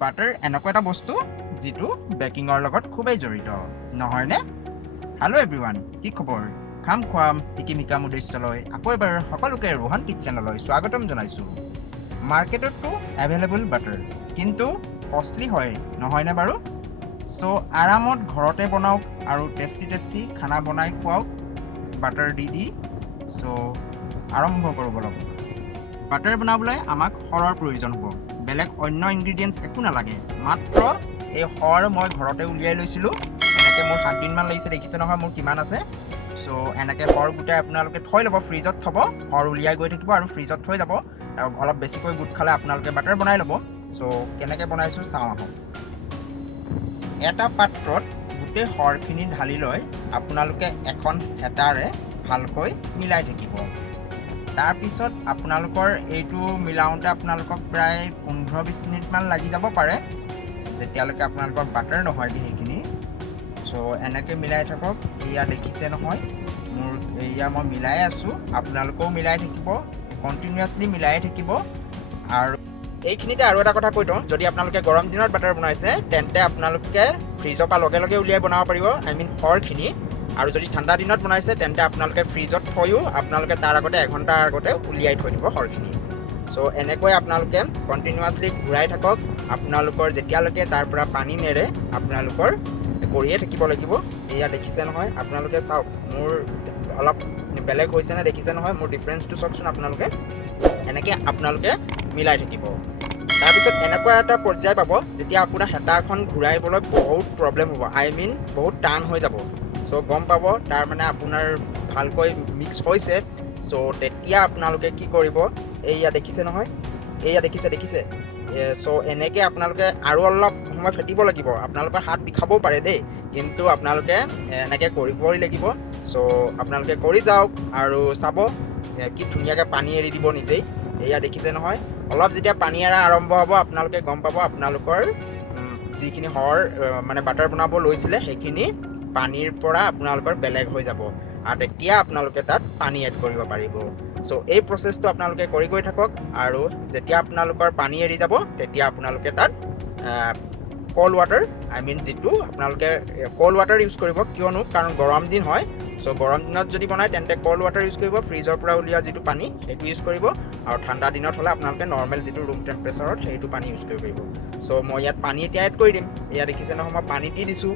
Butter এনেকুৱা এটা বস্তু যিটো বেকিঙৰ লগত খুবেই জড়িত নহয়নে? হেল্ল' এভৰিৱান, কি খবৰ? খাম খুৱাম শিকিম শিকাম উদ্দেশ্যলৈ আকৌ এবাৰ সকলোকে ৰোহন কিটচেনলৈ স্বাগতম জনাইছোঁ। মাৰ্কেটততো এভেইলেবল বাটাৰ, কিন্তু কষ্টলি হয় নহয়নে বাৰু? চ' আৰামত ঘৰতে বনাওক আৰু টেষ্টি খানা বনাই খুৱাওক বাটাৰ দি। চ' আৰম্ভ কৰোঁ বলক। বাটাৰ বনাবলৈ আমাক সৰৰ প্ৰয়োজন হ'ব। বেলেগ অন্য ইনগ্ৰিডিয়েণ্টছ একো নালাগে, মাত্ৰ এই সৰ মই ঘৰতে উলিয়াই লৈছিলোঁ। এনেকৈ মোৰ 7 দিনমান লাগিছে, দেখিছে নহয় মোৰ কিমান আছে। চ' এনেকৈ সৰ গোটাই আপোনালোকে থৈ ল'ব, ফ্ৰিজত থ'ব। সৰ উলিয়াই গৈ থাকিব আৰু ফ্ৰিজত থৈ যাব। আৰু অলপ বেছিকৈ গোট খালে আপোনালোকে বাটাৰ বনাই ল'ব। চ' কেনেকৈ বনাইছোঁ চাওঁ আহক। এটা পাত্ৰত গোটেই সৰখিনি ঢালি লৈ আপোনালোকে এখন হেতাৰে ভালকৈ মিলাই থাকিব। তাৰপিছত আপোনালোকৰ এইটো মিলাওঁতে আপোনালোকক প্ৰায় 15-20 মিনিটমান লাগি যাব পাৰে, যেতিয়ালৈকে আপোনালোকৰ বাটাৰ নহয়গৈ সেইখিনি। চ' এনেকৈ মিলাই থাকক। এয়া দেখিছে নহয় মোৰ, এয়া মই মিলাই আছোঁ, আপোনালোকেও মিলাই থাকিব, কণ্টিনিউৱাছলি মিলাই থাকিব। আৰু এইখিনিতে আৰু এটা কথা কৈ দিওঁ, যদি আপোনালোকে গৰম দিনত বাটাৰ বনাইছে তেন্তে আপোনালোকে ফ্ৰিজৰ পৰা লগে লগে উলিয়াই বনাব পাৰিব, সৰখিনি। আৰু যদি ঠাণ্ডা দিনত বনাইছে তেন্তে আপোনালোকে ফ্ৰিজত থৈও আপোনালোকে তাৰ আগতে 1 ঘণ্টাৰ আগতে উলিয়াই থৈ দিব সৰখিনি। চ' এনেকৈ আপোনালোকে কণ্টিনিউৱাছলি ঘূৰাই থাকক। আপোনালোকৰ যেতিয়ালৈকে তাৰ পৰা পানী নেৰে আপোনালোকৰ কৰিয়ে থাকিব লাগিব। এয়া দেখিছে নহয়, আপোনালোকে চাওক মোৰ অলপ বেলেগ হৈছেনে, দেখিছে নহয় মোৰ ডিফাৰেঞ্চটো চাওকচোন আপোনালোকে। এনেকৈ আপোনালোকে মিলাই থাকিব। তাৰপিছত এনেকুৱা এটা পৰ্যায় পাব যেতিয়া আপোনাৰ হেতাখন ঘূৰাইবলৈ বহুত প্ৰব্লেম হ'ব, বহুত টান হৈ যাব। চ' গম পাব তাৰমানে আপোনাৰ ভালকৈ মিক্স হৈছে। চ' তেতিয়া আপোনালোকে কি কৰিব, এয়া দেখিছে নহয়, এয়া দেখিছে। চ' এনেকৈ আপোনালোকে আৰু অলপ সময় ফেটিব লাগিব। আপোনালোকৰ হাত বিষাবও পাৰে দেই, কিন্তু আপোনালোকে এনেকৈ কৰিবই লাগিব। চ' আপোনালোকে কৰি যাওক আৰু চাব কি ধুনীয়াকৈ পানী এৰি দিব নিজেই। এয়া দেখিছে নহয়, অলপ যেতিয়া পানী এৰা আৰম্ভ হ'ব আপোনালোকে গম পাব আপোনালোকৰ যিখিনি বাটাৰ বনাব লৈছিলে সেইখিনি পানীৰ পৰা আপোনালোকৰ বেলেগ হৈ যাব, আৰু তেতিয়া আপোনালোকে তাত পানী এড কৰিব পাৰিব। চ' এই প্ৰচেছটো আপোনালোকে কৰি গৈ থাকক, আৰু যেতিয়া আপোনালোকৰ পানী এৰি যাব তেতিয়া আপোনালোকে তাত ক'ল্ড ৱাটাৰ, যিটো আপোনালোকে ক'ল্ড ৱাটাৰ ইউজ কৰিব। কিয়নো কাৰণ গৰম দিন হয়। চ' গৰম দিনত যদি বনায় তেন্তে ক'ল্ড ৱাটাৰ ইউজ কৰিব, ফ্ৰিজৰ পৰা উলিওৱা যিটো পানী সেইটো ইউজ কৰিব। আৰু ঠাণ্ডা দিনত হ'লে আপোনালোকে নৰ্মেল যিটো ৰুম টেম্পাৰেচাৰত সেইটো পানী ইউজ কৰিব পাৰিব। চ' মই ইয়াত পানী এতিয়া এড কৰি দিম। এয়া দেখিছে নহয় মই পানী দি দিছোঁ।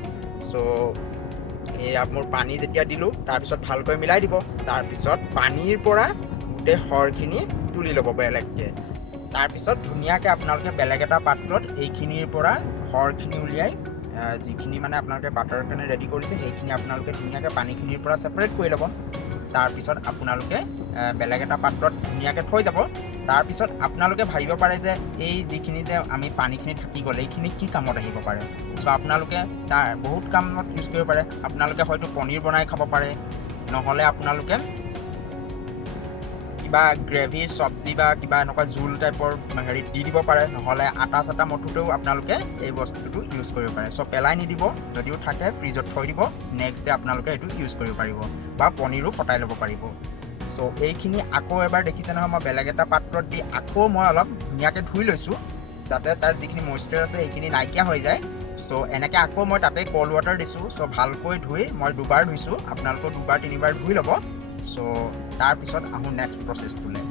চ' এয়া মোৰ পানী যেতিয়া দিলোঁ তাৰপিছত ভালকৈ মিলাই দিব। তাৰপিছত পানীৰ পৰা গোটেই সৰখিনি তুলি ল'ব বেলেগকৈ। তাৰপিছত ধুনীয়াকৈ আপোনালোকে বেলেগ এটা পাত্ৰত এইখিনিৰ পৰা সৰখিনি উলিয়াই যিখিনি আপোনালোকে বাটাৰৰ কাৰণে ৰেডি কৰিছে সেইখিনি আপোনালোকে ধুনীয়াকৈ পানীখিনিৰ পৰা ছেপাৰেট কৰি ল'ব। তাৰপিছত আপোনালোকে বেলেগ এটা পাত্ৰত ধুনীয়াকৈ থৈ যাব। তাৰপিছত আপোনালোকে ভাবিব পাৰে যে এই যিখিনি যে আমি পানীখিনি থাকি গ'ল এইখিনি কি কামত আহিব পাৰে। চ' আপোনালোকে তাৰ বহুত কামত ইউজ কৰিব পাৰে। আপোনালোকে হয়তো পনীৰ বনাই খাব পাৰে, নহ'লে আপোনালোকে কিবা গ্ৰেভি চব্জি বা কিবা এনেকুৱা জোল টাইপৰ হেৰিত দি দিব পাৰে, নহ'লে আটা চাটা মঠোতেও আপোনালোকে এই বস্তুটো ইউজ কৰিব পাৰে। চ' পেলাই নিদিব, যদিও থাকে ফ্ৰিজত থৈ দিব, নেক্সট ডে আপোনালোকে এইটো ইউজ কৰিব পাৰিব, বা পনীৰো ফটাই ল'ব পাৰিব। চ' এইখিনি আকৌ এবাৰ দেখিছে নহয় মই বেলেগ এটা পাত্ৰত দি আকৌ মই অলপ ধুনীয়াকৈ ধুই লৈছোঁ, যাতে তাৰ যিখিনি মইশ্চাৰ আছে সেইখিনি নাইকিয়া হৈ যায়। চ' এনেকৈ আকৌ মই তাতে ক'ল্ড ৱাটাৰ দিছোঁ। চ' ভালকৈ ধুই মই 2বাৰ ধুইছোঁ, আপোনালোকেও 2-3বাৰ ধুই ল'ব। চ' তাৰপিছত আহোঁ নেক্সট প্ৰচেছটোলৈ।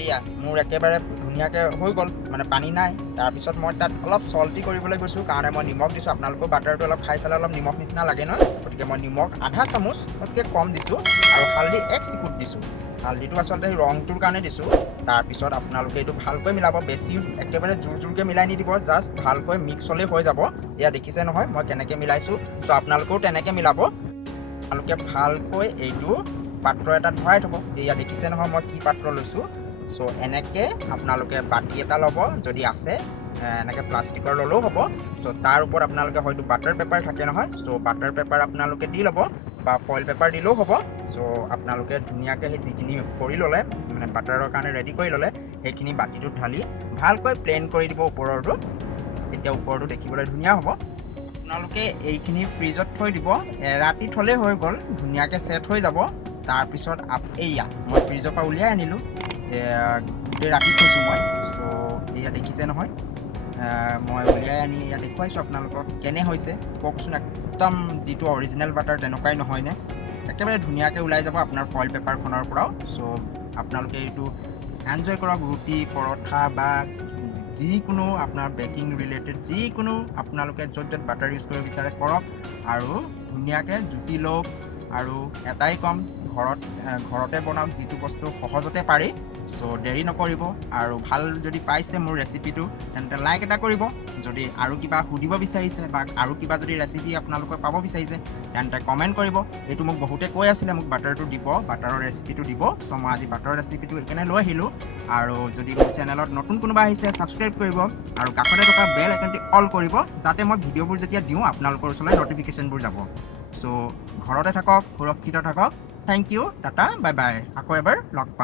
এয়া মোৰ একেবাৰে ধুনীয়াকৈ হৈ গ'ল, পানী নাই। তাৰপিছত মই তাত অলপ চল্টি কৰিবলৈ গৈছোঁ, কাৰণে মই নিমখ দিছোঁ। আপোনালোকেও বাটাৰটো অলপ খাই চালে অলপ নিমখ নিচিনা লাগে নহয়, গতিকে মই নিমখ আধা চামুচতকৈ কম দিছোঁ, আৰু হালধি 1 চিকুট দিছোঁ। হালধিটো আচলতে ৰংটোৰ কাৰণে দিছোঁ। তাৰপিছত আপোনালোকে এইটো ভালকৈ মিলাব, বেছি একেবাৰে জোৰকৈ মিলাই নিদিব, জাষ্ট ভালকৈ মিক্স হ'লেই হৈ যাব। এয়া দেখিছে নহয় মই কেনেকৈ মিলাইছোঁ। চ' আপোনালোকেও তেনেকৈ মিলাব। আপোনালোকে ভালকৈ এইটো পাত্ৰ এটাত ভৰাই থ'ব। এয়া দেখিছে নহয় মই কি পাত্ৰ লৈছোঁ। চ' এনেকৈ আপোনালোকে বাতি এটা ল'ব, যদি আছে এনেকৈ প্লাষ্টিকৰ ল'লেও হ'ব। চ' তাৰ ওপৰত আপোনালোকে হয়তো বাটাৰ পেপাৰ থাকে নহয়, চ' বাটাৰ পেপাৰ আপোনালোকে দি ল'ব, বা ফইল পেপাৰ দিলেও হ'ব। চ' আপোনালোকে ধুনীয়াকৈ সেই যিখিনি কৰি ল'লে, বাটাৰৰ কাৰণে ৰেডি কৰি ল'লে, সেইখিনি বাতিটোত ঢালি ভালকৈ প্লেন কৰি দিব ওপৰৰটো, তেতিয়া ওপৰটো দেখিবলৈ ধুনীয়া হ'ব। আপোনালোকে এইখিনি ফ্ৰিজত থৈ দিব, ৰাতি থ'লেই হৈ গ'ল, ধুনীয়াকৈ ছেট হৈ যাব। তাৰপিছত এয়া মই ফ্ৰিজৰ পৰা উলিয়াই আনিলোঁ গোটেই ৰাতি থৈছোঁ মই চ' এয়া দেখিছে নহয় মই উলিয়াই আনি ইয়াত দেখুৱাইছোঁ আপোনালোকক কেনে হৈছে কওকচোন একদম যিটো অৰিজিনেল বাটাৰ তেনেকুৱাই নহয়নে একেবাৰে ধুনীয়াকৈ ওলাই যাব আপোনাৰ ফইল পেপাৰখনৰ পৰাও চ' আপোনালোকে এইটো এনজয় কৰক ৰুটি পৰঠা বা যিকোনো আপোনাৰ বেকিং ৰিলেটেড যিকোনো আপোনালোকে য'ত য'ত বাটাৰ ইউজ কৰিব বিচাৰে কৰক আৰু ধুনীয়াকৈ জুতি লওক আৰু এটাই ক'ম ঘৰতে বনাওক যিটো বস্তু সহজতে পাৰি চ' দেৰি নকৰিব আৰু ভাল যদি পাইছে মোৰ ৰেচিপিটো তেন্তে লাইক এটা কৰিব যদি আৰু কিবা সুধিব বিচাৰিছে বা আৰু কিবা যদি ৰেচিপি আপোনালোকে পাব বিচাৰিছে তেন্তে কমেণ্ট কৰিব এইটো মোক বহুতে কৈ আছিলে মোক বাটাৰটো দিব বাটাৰৰ ৰেচিপিটো দিব চ' মই আজি বাটাৰৰ ৰেচিপিটো এইকাৰণে লৈ আহিলোঁ আৰু যদি মোৰ চেনেলত নতুন কোনোবা আহিছে ছাবস্ক্ৰাইব কৰিব আৰু কাষতে থকা বেল আইকনটি অল কৰিব যাতে মই ভিডিঅ'বোৰ যেতিয়া দিওঁ আপোনালোকৰ ওচৰলৈ নটিফিকেশ্যনবোৰ যাব চ' ঘৰতে থাকক সুৰক্ষিত থাকক thank you tata bye bye আকৌ এবাৰ লগ পাম